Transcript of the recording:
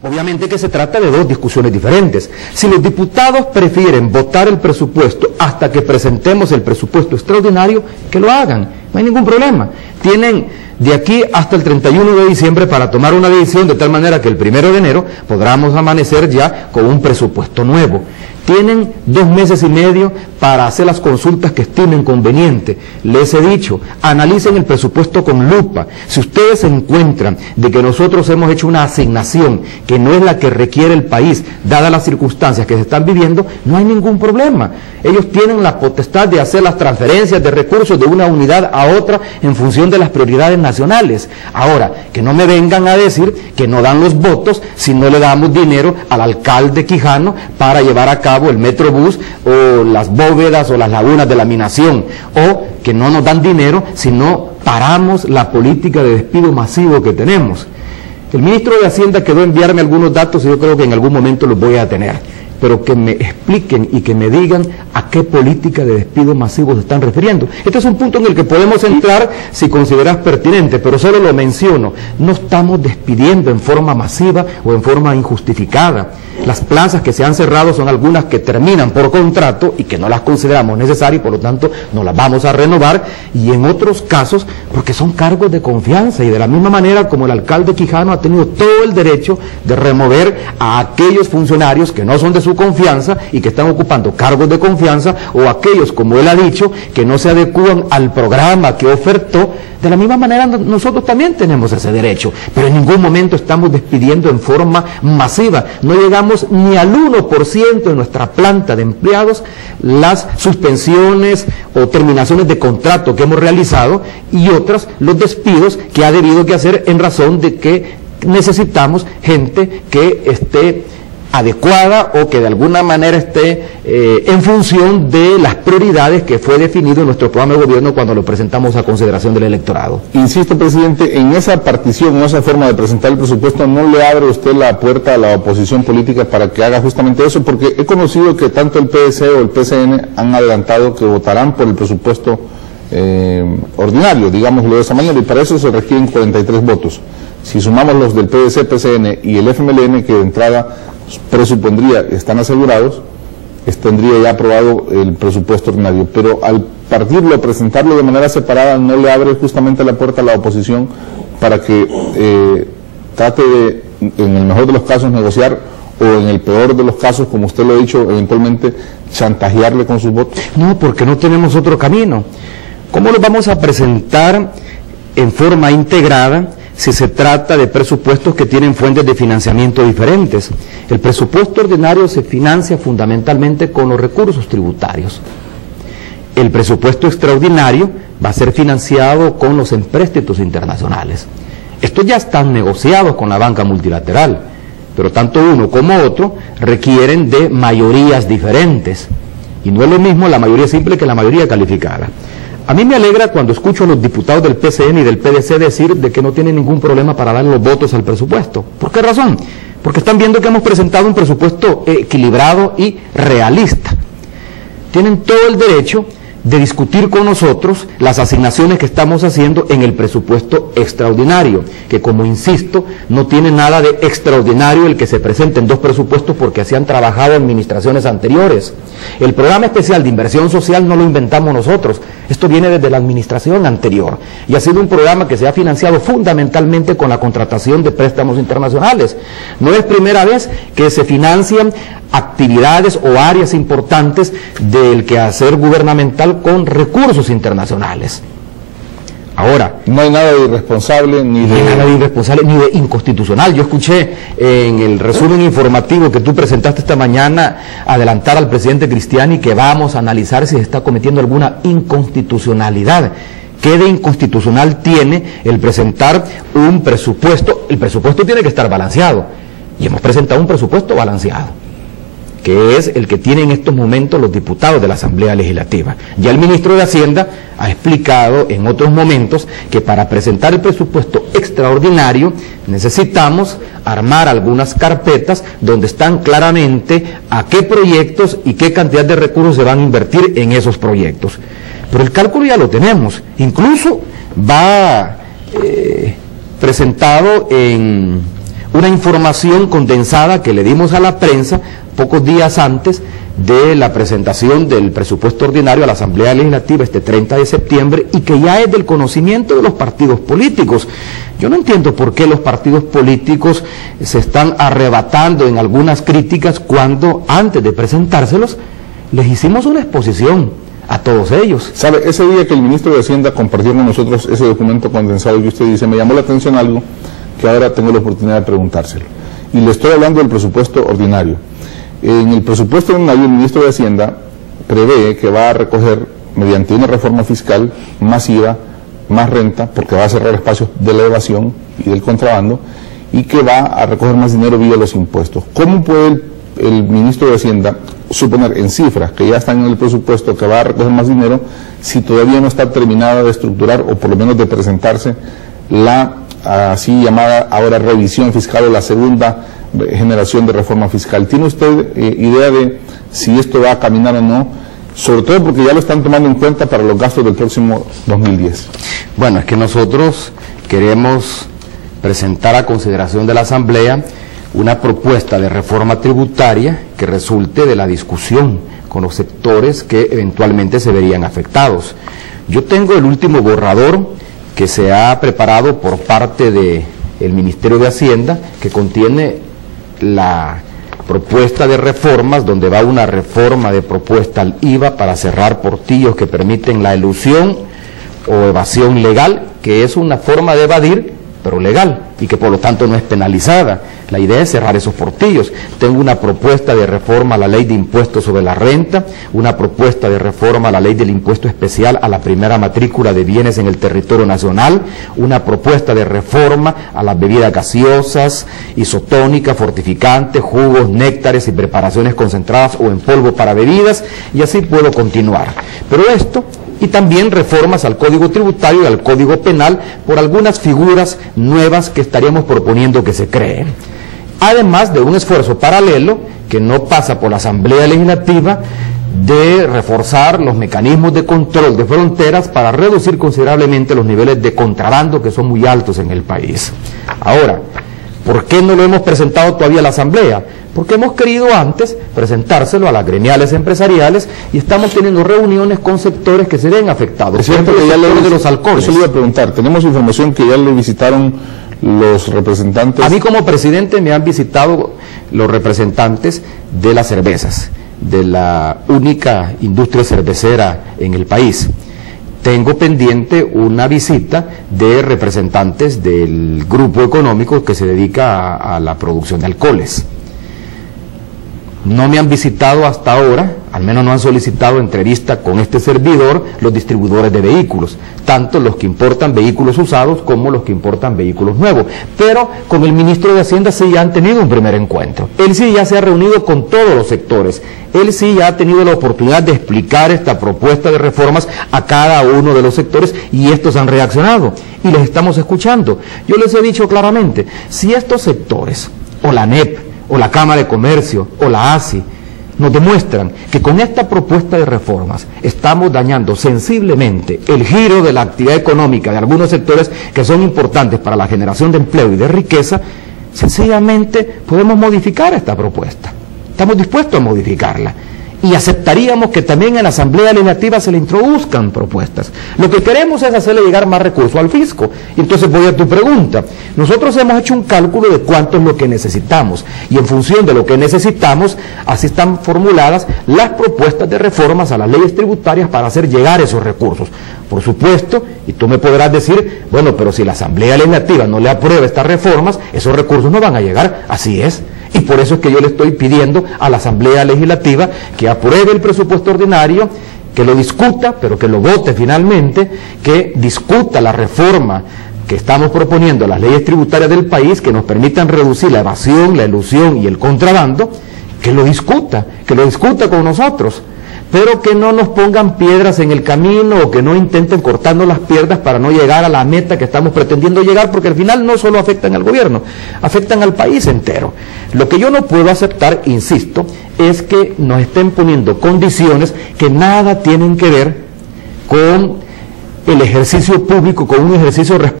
Obviamente que se trata de dos discusiones diferentes. Si los diputados prefieren votar el presupuesto hasta que presentemos el presupuesto extraordinario, que lo hagan, no hay ningún problema. Tienen de aquí hasta el 31 de diciembre para tomar una decisión de tal manera que el 1 de enero podamos amanecer ya con un presupuesto nuevo. Tienen 2 meses y medio para hacer las consultas que estimen conveniente. Les he dicho, analicen el presupuesto con lupa. Si ustedes encuentran de que nosotros hemos hecho una asignación que no es la que requiere el país, dadas las circunstancias que se están viviendo, no hay ningún problema. Ellos tienen la potestad de hacer las transferencias de recursos de una unidad a otra en función de las prioridades nacionales. Ahora, que no me vengan a decir que no dan los votos si no le damos dinero al alcalde Quijano para llevar a cabo el Metrobús o las bóvedas o las lagunas de la minación, o que no nos dan dinero si no paramos la política de despido masivo que tenemos. El ministro de Hacienda quedó a enviarme algunos datos y yo creo que en algún momento los voy a tener, pero que me expliquen y que me digan a qué política de despido masivo se están refiriendo. Este es un punto en el que podemos entrar si consideras pertinente, pero solo lo menciono. No estamos despidiendo en forma masiva o en forma injustificada. Las plazas que se han cerrado son algunas que terminan por contrato y que no las consideramos necesarias y por lo tanto no las vamos a renovar, y en otros casos porque son cargos de confianza, y de la misma manera como el alcalde Quijano ha tenido todo el derecho de remover a aquellos funcionarios que no son de su confianza y que están ocupando cargos de confianza, o aquellos, como él ha dicho, que no se adecúan al programa que ofertó. De la misma manera nosotros también tenemos ese derecho, pero en ningún momento estamos despidiendo en forma masiva. No llegamos ni al 1% de nuestra planta de empleados las suspensiones o terminaciones de contrato que hemos realizado, y otras los despidos que ha debido que hacer en razón de que necesitamos gente que esté adecuada o que de alguna manera esté en función de las prioridades que fue definido en nuestro programa de gobierno cuando lo presentamos a consideración del electorado. Insisto, presidente, en esa partición, en esa forma de presentar el presupuesto, ¿no le abre usted la puerta a la oposición política para que haga justamente eso? Porque he conocido que tanto el PDC o el PCN han adelantado que votarán por el presupuesto ordinario, digámoslo de esa manera, y para eso se requieren 43 votos. Si sumamos los del PDC, PCN y el FMLN, que de entrada presupondría están asegurados, tendría ya aprobado el presupuesto ordinario, pero al partirlo, presentarlo de manera separada, no le abre justamente la puerta a la oposición para que trate de, en el mejor de los casos, negociar, o en el peor de los casos, como usted lo ha dicho, eventualmente chantajearle con sus votos. No, porque no tenemos otro camino. ¿Cómo lo vamos a presentar en forma integrada si se trata de presupuestos que tienen fuentes de financiamiento diferentes? El presupuesto ordinario se financia fundamentalmente con los recursos tributarios. El presupuesto extraordinario va a ser financiado con los empréstitos internacionales. Estos ya están negociados con la banca multilateral, pero tanto uno como otro requieren de mayorías diferentes. Y no es lo mismo la mayoría simple que la mayoría calificada. A mí me alegra cuando escucho a los diputados del PCN y del PDC decir de que no tienen ningún problema para dar los votos al presupuesto. ¿Por qué razón? Porque están viendo que hemos presentado un presupuesto equilibrado y realista. Tienen todo el derecho de discutir con nosotros las asignaciones que estamos haciendo en el presupuesto extraordinario, que, como insisto, no tiene nada de extraordinario el que se presenten dos presupuestos, porque así han trabajado administraciones anteriores. El programa especial de inversión social no lo inventamos nosotros, esto viene desde la administración anterior, y ha sido un programa que se ha financiado fundamentalmente con la contratación de préstamos internacionales. No es primera vez que se financian actividades o áreas importantes del quehacer gubernamental con recursos internacionales. Ahora, no hay nada de irresponsable ni de inconstitucional. Yo escuché en el resumen informativo que tú presentaste esta mañana adelantar al presidente Cristiani que vamos a analizar si se está cometiendo alguna inconstitucionalidad. ¿Qué de inconstitucional tiene el presentar un presupuesto? El presupuesto tiene que estar balanceado, y hemos presentado un presupuesto balanceado, que es el que tienen en estos momentos los diputados de la Asamblea Legislativa. Ya el ministro de Hacienda ha explicado en otros momentos que para presentar el presupuesto extraordinario necesitamos armar algunas carpetas donde están claramente a qué proyectos y qué cantidad de recursos se van a invertir en esos proyectos. Pero el cálculo ya lo tenemos, incluso va presentado en una información condensada que le dimos a la prensa pocos días antes de la presentación del presupuesto ordinario a la Asamblea Legislativa este 30 de septiembre y que ya es del conocimiento de los partidos políticos. Yo no entiendo por qué los partidos políticos se están arrebatando en algunas críticas cuando antes de presentárselos les hicimos una exposición a todos ellos. ¿Sabe? Ese día que el ministro de Hacienda compartió con nosotros ese documento condensado que usted dice, me llamó la atención algo que ahora tengo la oportunidad de preguntárselo. Y le estoy hablando del presupuesto ordinario. En el presupuesto ordinario el ministro de Hacienda prevé que va a recoger, mediante una reforma fiscal, más IVA, más renta, porque va a cerrar espacios de la evasión y del contrabando, y que va a recoger más dinero vía los impuestos. ¿Cómo puede el ministro de Hacienda suponer en cifras que ya están en el presupuesto que va a recoger más dinero si todavía no está terminada de estructurar o por lo menos de presentarse la así llamada ahora revisión fiscal o la segunda generación de reforma fiscal? ¿Tiene usted idea de si esto va a caminar o no? Sobre todo porque ya lo están tomando en cuenta para los gastos del próximo 2010. Bueno, es que nosotros queremos presentar a consideración de la Asamblea una propuesta de reforma tributaria que resulte de la discusión con los sectores que eventualmente se verían afectados. Yo tengo el último borrador que se ha preparado por parte del Ministerio de Hacienda, que contiene la propuesta de reformas, donde va una reforma de propuesta al IVA para cerrar portillos que permiten la elusión o evasión legal, que es una forma de evadir, pero legal, y que por lo tanto no es penalizada. La idea es cerrar esos portillos. Tengo una propuesta de reforma a la ley de impuestos sobre la renta, una propuesta de reforma a la ley del impuesto especial a la primera matrícula de bienes en el territorio nacional, una propuesta de reforma a las bebidas gaseosas, isotónicas, fortificantes, jugos, néctares y preparaciones concentradas o en polvo para bebidas, y así puedo continuar. Pero esto, y también reformas al Código Tributario y al Código Penal por algunas figuras nuevas que estaríamos proponiendo que se creen. Además de un esfuerzo paralelo que no pasa por la Asamblea Legislativa de reforzar los mecanismos de control de fronteras para reducir considerablemente los niveles de contrabando que son muy altos en el país. Ahora, ¿por qué no lo hemos presentado todavía a la Asamblea? Porque hemos querido antes presentárselo a las gremiales empresariales y estamos teniendo reuniones con sectores que se ven afectados. Es cierto que ya de los alcoholes. Eso le iba a preguntar, tenemos información que ya le visitaron los representantes. A mí como presidente me han visitado los representantes de las cervezas, de la única industria cervecera en el país. Tengo pendiente una visita de representantes del grupo económico que se dedica a la producción de alcoholes. No me han visitado hasta ahora, al menos no han solicitado entrevista con este servidor, los distribuidores de vehículos, tanto los que importan vehículos usados como los que importan vehículos nuevos. Pero con el ministro de Hacienda sí ya han tenido un primer encuentro. Él sí ya se ha reunido con todos los sectores. Él sí ya ha tenido la oportunidad de explicar esta propuesta de reformas a cada uno de los sectores y estos han reaccionado y les estamos escuchando. Yo les he dicho claramente, si estos sectores, o la ANEP, o la Cámara de Comercio, o la ASI, nos demuestran que con esta propuesta de reformas estamos dañando sensiblemente el giro de la actividad económica de algunos sectores que son importantes para la generación de empleo y de riqueza, sencillamente podemos modificar esta propuesta. Estamos dispuestos a modificarla. Y aceptaríamos que también en la Asamblea Legislativa se le introduzcan propuestas. Lo que queremos es hacerle llegar más recursos al fisco. Y entonces voy a tu pregunta. Nosotros hemos hecho un cálculo de cuánto es lo que necesitamos. Y en función de lo que necesitamos, así están formuladas las propuestas de reformas a las leyes tributarias para hacer llegar esos recursos. Por supuesto, y tú me podrás decir, bueno, pero si la Asamblea Legislativa no le aprueba estas reformas, esos recursos no van a llegar. Así es. Y por eso es que yo le estoy pidiendo a la Asamblea Legislativa que apruebe el presupuesto ordinario, que lo discuta, pero que lo vote finalmente, que discuta la reforma que estamos proponiendo a las leyes tributarias del país, que nos permitan reducir la evasión, la elusión y el contrabando, que lo discuta con nosotros, pero que no nos pongan piedras en el camino o que no intenten cortarnos las piernas para no llegar a la meta que estamos pretendiendo llegar, porque al final no solo afectan al gobierno, afectan al país entero. Lo que yo no puedo aceptar, insisto, es que nos estén poniendo condiciones que nada tienen que ver con el ejercicio público, con un ejercicio